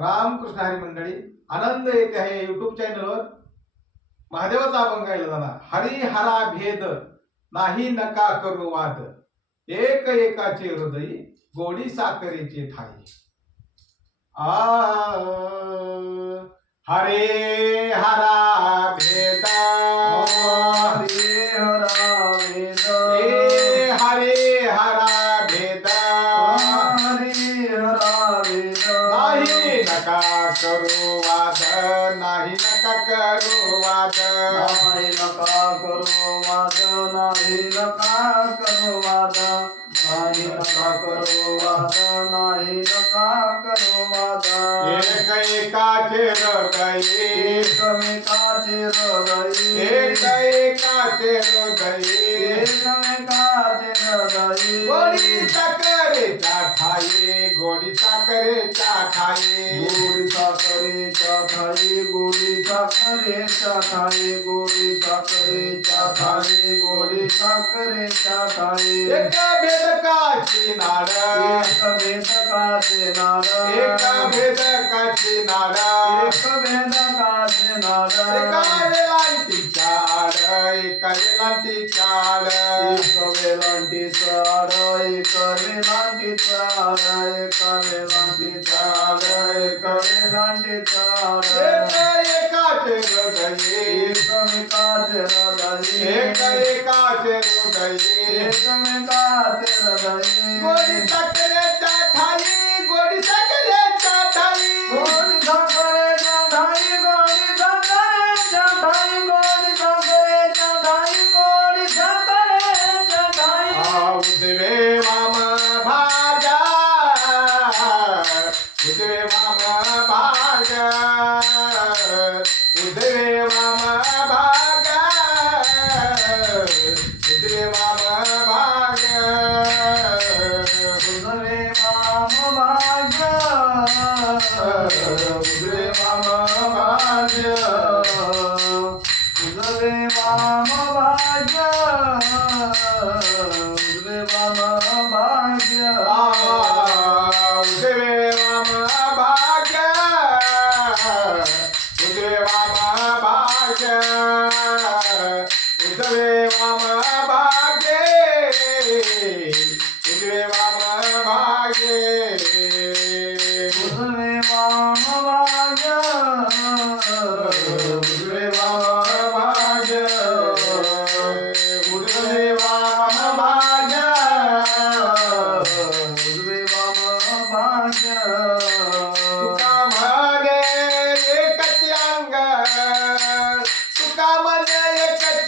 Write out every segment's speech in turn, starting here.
रामकृष्ण हरी मंडळी आनंद येते आहे युट्यूब चॅनलवर महादेवाचा अभंग गायला जाणार. हरी हरा भेद नाही नका करू वाद. एक एकाचे हृदय गोडी साखरेचे ठाई. आ हरे हरा वाद ना हिरका करो वाद हरिहता करो वाद ना हिरका करो वाद। एक एका चेर गई। एक में का चेर गई। एक एका चेर गई। एक में का चेर गई। बड़ी सकरे जाठा गोरी चाकरे चाखाए गोरी चाकरे चाखाए गोरी चाकरे चाखाए गोरी चाकरे चाखाए गोरी चाकरे. चाखाए एक भेद का चिनारा एक भेद का चिनारा एक भेद का चिनारा एक भेद का चिनारा एक लांटी चार एक लांटी चार కవిలాంటి సారాయ కవిలాంటి సారాయ కవిలాంటి సారాయ కవిలాంటి సారాయ కాటే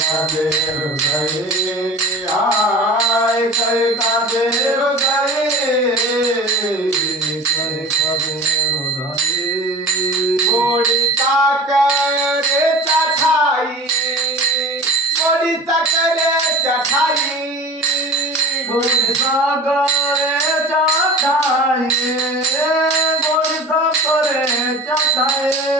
কাজে হৃদয়ে আয় কয় কাজে হৃদয়ে কয় কাজে হৃদয়ে বড়ি তাকরে চাছাই বড়ি তাকরে চাছাই বড়ি সাগরে চাছাই বড়ি তাকরে চাছাই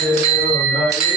దేవుడై